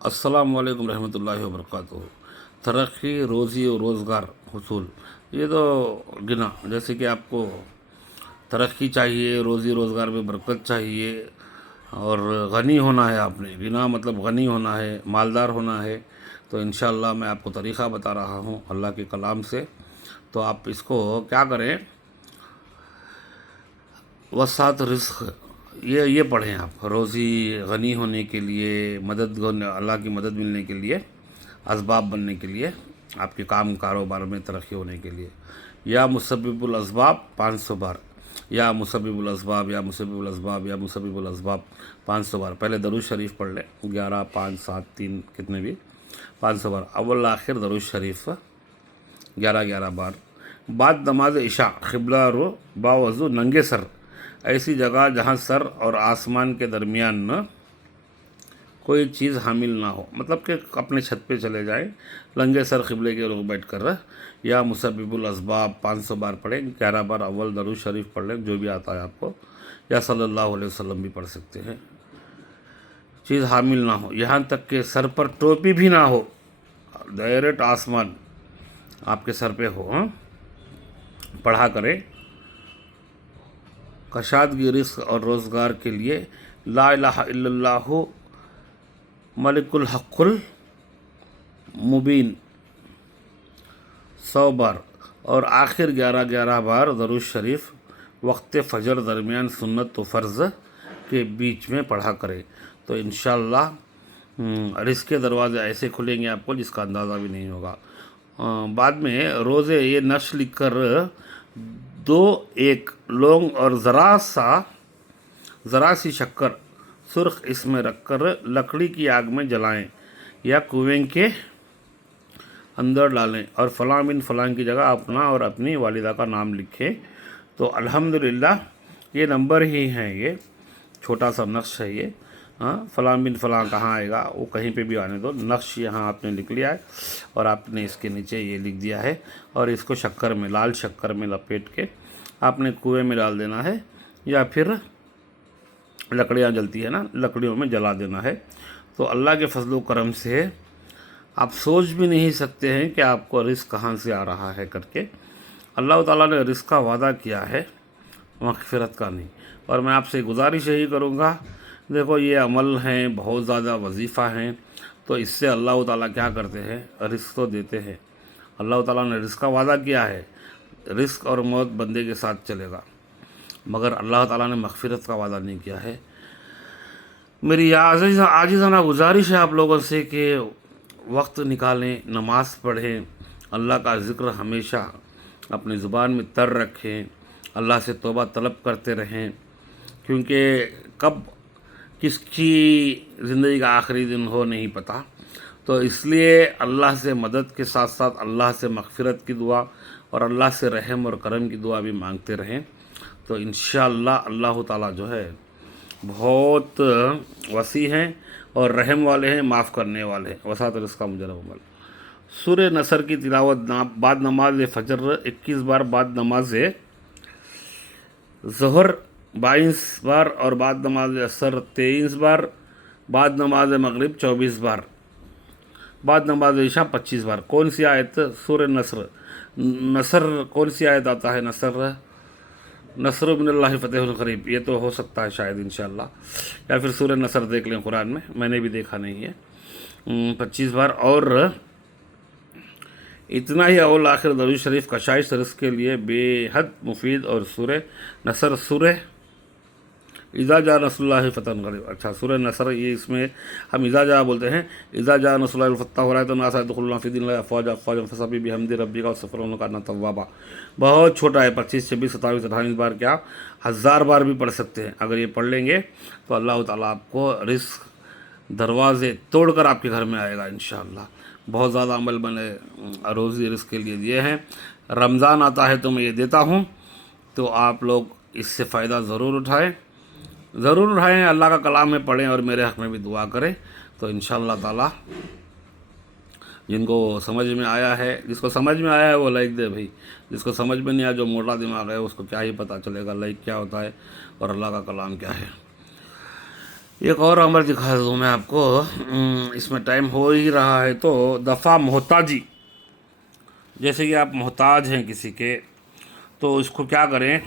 अस्सलाम वालेकुम रहमतुल्लाहि व बरकातुहू। तरक्की, रोज़ी और रोज़गार हुसूल, ये तो गिना। जैसे कि आपको तरक्की चाहिए, रोज़ी रोज़गार में बरकत चाहिए और गनी होना है। आपने गिना मतलब गनी होना है, मालदार होना है। तो इंशाअल्लाह मैं आपको तरीक़ा बता रहा हूँ अल्लाह के कलाम से। तो आप इसको क्या करें, वसात रिज़्क़ ये पढ़ें आप। रोज़ी गनी होने के लिए, अल्लाह की मदद मिलने के लिए, असबाब बनने के लिए, आपके काम कारोबार में तरक्की होने के लिए। या मुसब्बिबुल असबाब 500 बार, या मुसब्बिबुल असबाब, या मुसब्बिबुल असबाब, या मुसब्बिबुल असबाब 500 बार। पहले दरूद शरीफ पढ़ लें, 11, 5, 7, 3 कितने भी 500 बार। अव्वल आखिर दरूद शरीफ 11-11 बार। बाद नमाज इशा क़िबला रो बावज़ू नंगे सर, ऐसी जगह जहाँ सर और आसमान के दरमियान न कोई चीज़ हामिल ना हो, मतलब कि अपने छत पे चले जाएं नंगे सर क़िबले के लोग बैठ कर। या मुसब्बिबुल असबाब 500 बार पढ़ें, 11 बार अव्वल दरूद शरीफ पढ़ लें, जो भी आता है आपको। या सल्लल्लाहु अलैहि वसल्लम भी पढ़ सकते हैं। चीज़ हामिल ना हो, यहाँ तक कि सर पर टोपी भी ना हो, डायरेक्ट आसमान आपके सर पे हो। पढ़ा करें। कशादगी रिज़्क़ और रोज़गार के लिए ला इलाहा इल्लल्लाहु मलिकुल हक़्क़ुल मुबीन 100 बार। और आखिर 11-11 बार दरूद शरीफ वक्त फ़जर दरमियान सुन्नत व फ़र्ज़ के बीच में पढ़ा करें। तो इंशाअल्लाह रिज़्क़ के दरवाज़े ऐसे खुलेंगे आपको जिसका अंदाज़ा भी नहीं होगा। बाद में रोज़े ये नक्श लिख कर 2-1 लौंग और ज़रा सी शक्कर सुर्ख इसमें रख कर लकड़ी की आग में जलाएं या कुएं के अंदर डालें और फ़लाँ बिन फ़लाँ की जगह अपना और अपनी वालिदा का नाम लिखें। तो अल्हम्दुलिल्लाह ये नंबर ही हैं, ये छोटा सा नक्श है ये। फ़लाँ बिन फ़लाँ कहाँ आएगा, वो कहीं पे भी आने दो। नक्श यहाँ आपने लिख लिया है और आपने इसके नीचे ये लिख दिया है और इसको शक्कर में, लाल शक्कर में लपेट के आपने कुएं में डाल देना है या फिर लकड़ियाँ जलती है ना, लकड़ियों में जला देना है। तो अल्लाह के फजल करम से आप सोच भी नहीं सकते हैं कि आपको रिज़्क़ कहाँ से आ रहा है करके। अल्लाह ताला ने रिज़्क़ का वादा किया है, मग़फ़िरत का नहीं। और मैं आपसे गुजारिश यही करूँगा, देखो ये अमल हैं, बहुत ज़्यादा वजीफ़ा हैं, तो इससे अल्लाह ताला क्या करते हैं, रिज़्क़ तो देते हैं। अल्लाह ताला ने रिज़्क़ का वादा किया है, रिज़्क़ और मौत बंदे के साथ चलेगा, मगर अल्लाह ताला ने मग़फ़िरत का वादा नहीं किया है। मेरी आजिज़ाना गुजारिश है आप लोगों से कि वक्त निकालें, नमाज़ पढ़ें, अल्लाह का ज़िक्र हमेशा अपनी ज़ुबान में तर रखें, अल्लाह से तौबा तलब करते रहें, क्योंकि कब किसकी ज़िंदगी का आखिरी दिन हो नहीं पता। तो इसलिए अल्लाह से मदद के साथ साथ अल्लाह से मग़फ़िरत की दुआ और अल्लाह से रहम और करम की दुआ भी मांगते रहें। तो इंशाअल्लाह अल्लाह ताला जो है बहुत वसी हैं और रहम वाले हैं, माफ़ करने वाले हैं। वसात रिज़्क़ मुजरब अमल। सूरह नसर की तिलावत बाद नमाज फ़जर 21 बार, बाद नमाज ज़ोहर 22 बार और बाद नमाज असर 23 बार, बाद नमाज मगरिब 24 बार, बाद नमाज इशा 25 बार। कौन सी आयत? सूरह नसर कौन सी आयत आता है? नसर मिनल्लाहि फ़तहुल क़रीब, ये तो हो सकता है शायद इंशाअल्लाह, या फिर सूरह नसर देख लें कुरान में, मैंने भी देखा नहीं है। 25 बार। और इतना ही अव्वल आखिर दरूद शरीफ कशाइश रिज़्क़ के लिए बेहद मुफीद। और सूरह नसर, सूरह इज़ा जा नस्रुल्लाहि फ़तहन क़रीब। अच्छा, सूरह नसर ये, इसमें हम इज़ा जा बोलते हैं, इज़ा जा नस्रुल्लाहि वल फ़तह हो तो नासा यदख़ुलूना फ़ी दीनिल्लाहि अफ़वाजा अफ़वाजन फसब्बिह बिहम्दि रब्बिका वस्तग़फ़िरहु काना तव्वाबा। बहुत छोटा है, 25, 26, 27, 28 बार, क्या 1000 बार भी पढ़ सकते हैं। अगर ये पढ़ लेंगे तो अल्लाह ताला आपको रिज़्क़ दरवाज़े तोड़ कर आपके घर में आएगा इंशाअल्लाह। बहुत ज़्यादा अमल मैंने रोज़ी रिज़्क़ के लिए दिए हैं। रमज़ान आता है तो मैं ये देता हूँ, तो आप लोग इससे फ़ायदा ज़रूर उठाएँ। अल्लाह का कलाम में पढ़ें और मेरे हक़ में भी दुआ करें। तो इंशाअल्लाह ताला जिनको समझ में आया है, जिसको समझ में आया है वो लाइक दे भाई, जिसको समझ में नहीं आया, जो मोटा दिमाग है, उसको क्या ही पता चलेगा लाइक क्या होता है और अल्लाह का कलाम क्या है। ایک اور عمل دکھا دوں میں آپ کو، اس میں ٹائم ہو ہی رہا ہے تو دفع محتاجی، جیسے کہ آپ محتاج ہیں کسی کے، تو اس کو کیا کریں،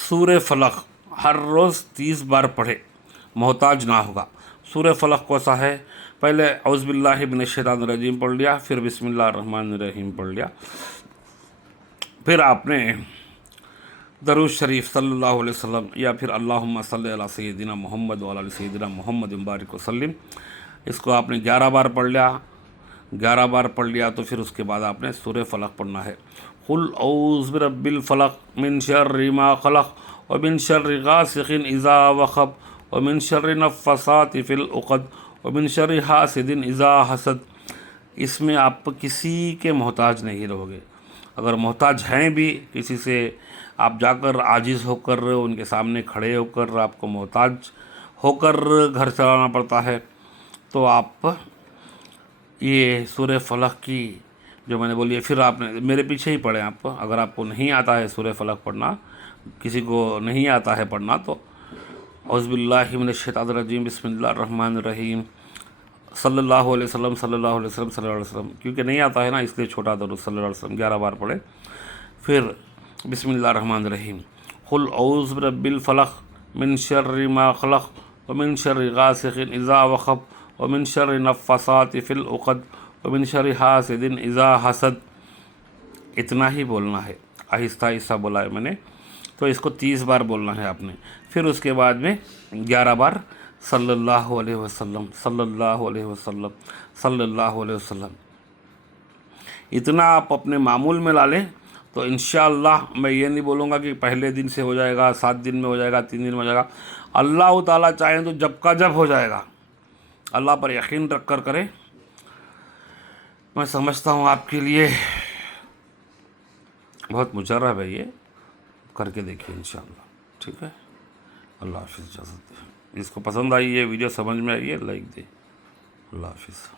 سورہ فلق ہر روز 30 بار پڑھے، محتاج نہ ہوگا۔ سورہ فلق کوسا ہے، پہلے اعوذ باللہ من الشیطان الرجیم پڑھ لیا، پھر بسم اللہ الرحمن الرحیم پڑھ لیا، پھر آپ نے درود شریف صلی اللہ علیہ وسلم یا پھر اللہم صلی علی سیدنا محمد وعلی آل سیدنا محمد مبارک وسلم، اس کو آپ نے 11 بار پڑھ لیا، 11 بار پڑھ لیا تو پھر اس کے بعد آپ نے سورہ فلق پڑھنا ہے۔ قل اعوذ برب الفلق من شر ما خلق ومن شر غاسق اذا وقب ومن شر النفاثات فی العقد ومن شر حاسد اذا حسد۔ اس میں آپ کسی کے محتاج نہیں رہو گے، اگر محتاج ہیں بھی کسی سے، آپ جا کر عاجز ہو کر ان کے سامنے کھڑے ہو کر آپ کو محتاج ہو کر گھر چلانا پڑتا ہے، تو آپ یہ سورہ فلق کی جو میں نے بولی ہے، پھر آپ نے میرے پیچھے ہی پڑھیں آپ، اگر آپ کو نہیں آتا ہے سورہ فلق پڑھنا، کسی کو نہیں آتا ہے پڑھنا، تو اعوذ باللہ من الشیطان الرجیم بسم اللہ الرحمن الرحیم صلی اللہ علیہ وسلم صلی اللہ علیہ وسلم صلی اللہ علیہ وسلم، کیونکہ نہیں آتا ہے نا اس لیے چھوٹا درود صلی اللہ علیہ وسلم 11 بار پڑھے، پھر بسم اللہ الرحمن الرحیم قل اعوذ برب الفلق من شر ما خلق ومن شر غاسق اذا وقب ومن شر النفاثات فی العقد ومن شر حاسد اذا حسد۔ اتنا ہی بولنا ہے، آہستہ آہستہ بولا ہے میں نے، تو اس کو 30 بار بولنا ہے آپ نے، پھر اس کے بعد میں 11 بار صلی اللہ علیہ وسلم صلی اللہ علیہ وسلم صلی اللہ علیہ وسلم۔ اتنا آپ اپنے معمول میں لا لیں تو انشاءاللہ میں یہ نہیں بولوں گا کہ پہلے دن سے ہو جائے گا، 7 دن میں ہو جائے گا، 3 دن میں ہو جائے گا، اللہ تعالیٰ چاہیں تو جب کا جب ہو جائے گا۔ اللہ پر یقین رکھ کر کریں، میں سمجھتا ہوں آپ کے لیے بہت مجرب ہے، یہ کر کے دیکھیے انشاءاللہ، ٹھیک ہے؟ اللہ حافظ، اجازت دیں۔ جس کو پسند آئی یہ ویڈیو، سمجھ میں آئی ہے، لائک دیں۔ اللہ حافظ۔